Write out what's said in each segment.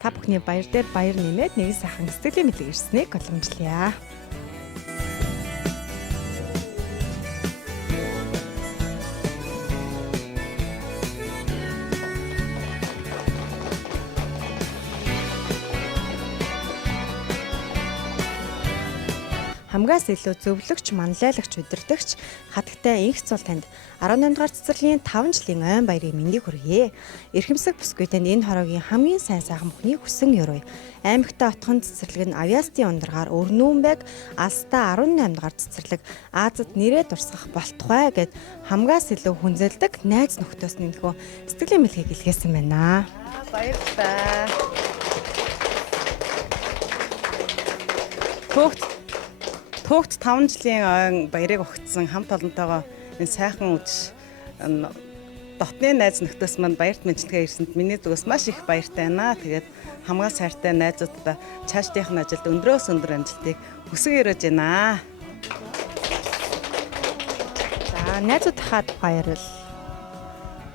Та бүхний баяр дээр баяр нэмээд нэг сайхан сэтгэлийн мэдлэг ирснийг уламжлая. Хамгаас илүү зөвлөгч, манлайлагч, удирдагч хатагтай инх цул танд 18 дугаар цэцэрлэгийн 5 жилийн ойн баярын мэндийг хүргэе. Эрхэмсэг бүсгүйтэнд энэ хороогийн хамгийн сайн сайхан бүхний хүсэн ёрой. Аймагтаа отхон цэцэрлэг нь Авьяастын ундргаар Өрнүүнбайг, Алстаа 18 дугаар цэцэрлэг Аазад нэрээ дурсгах болтугай гэд хамгаас илүү хүнзэлдэг найз нөхдөөс нэмэхөө сэтгэлийн мэлхийг илгээсэн байна. Баярлалаа. Түүхт 5 жилийн ойн баярыг өгсөн хамт олонтойгоо энэ сайхан үдш дотны найз нөхдөөс манд баярт мэдлэгээ ирсэнд миний зүгээс маш их баяртай байна. Тэгээд хамгаас хайртай найзуудаа цаашдынхын ажилд өндрөөс өндөр амжилтыг хүсэж ирэж байна. За найзууд хаад баярл.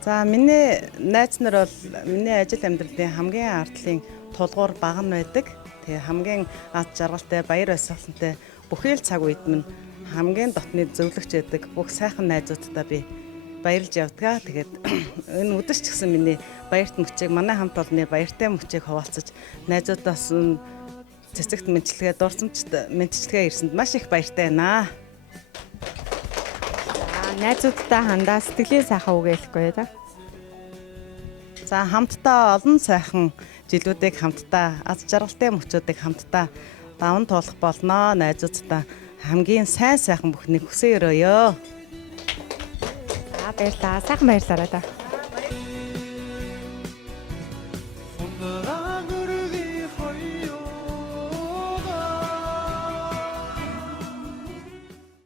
За миний найз нар бол миний ажил амьдралын хамгийн ардлын тулгуур баг нь байдаг. Тэгээ хамгийн аз жаргалтай баяр баясгалантай бүхэл цаг үед минь хамгийн дотны зөвлөгч байдаг бүх сайхан найзуудтай би баярлж явдгаа. Тэгээд энэ өдөрч гисэн миний баярт мөчийг манай хамт олонны баяртай мөчийг хуваалцаж найзуудаас цэцэгт мэдлэгээ дурсамжт мэдчилгээ ирсэнд маш их баяртай байна. За найзуудтай хандаа сэтгэлийн сайхан үг хэлэхгүй та. За хамтдаа олон сайхан жилүүдийг хамтдаа аз жаргалтай мөчүүдийг хамтдаа даван туулах болно. Найзуудтай хамгийн сайн сайхан бүхнийг хүсэж өрөөё. За баярлалаа. Сайхан баярлалаа та.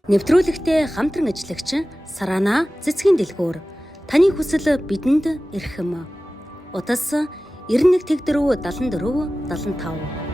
Нэвтрүүлэгтээ хамтран ажиллагч Сарана цэцгийн дэлгүүр. Таны хүсэл бидэнд эрхэм. Утас 91 тэгдэрүү 74 75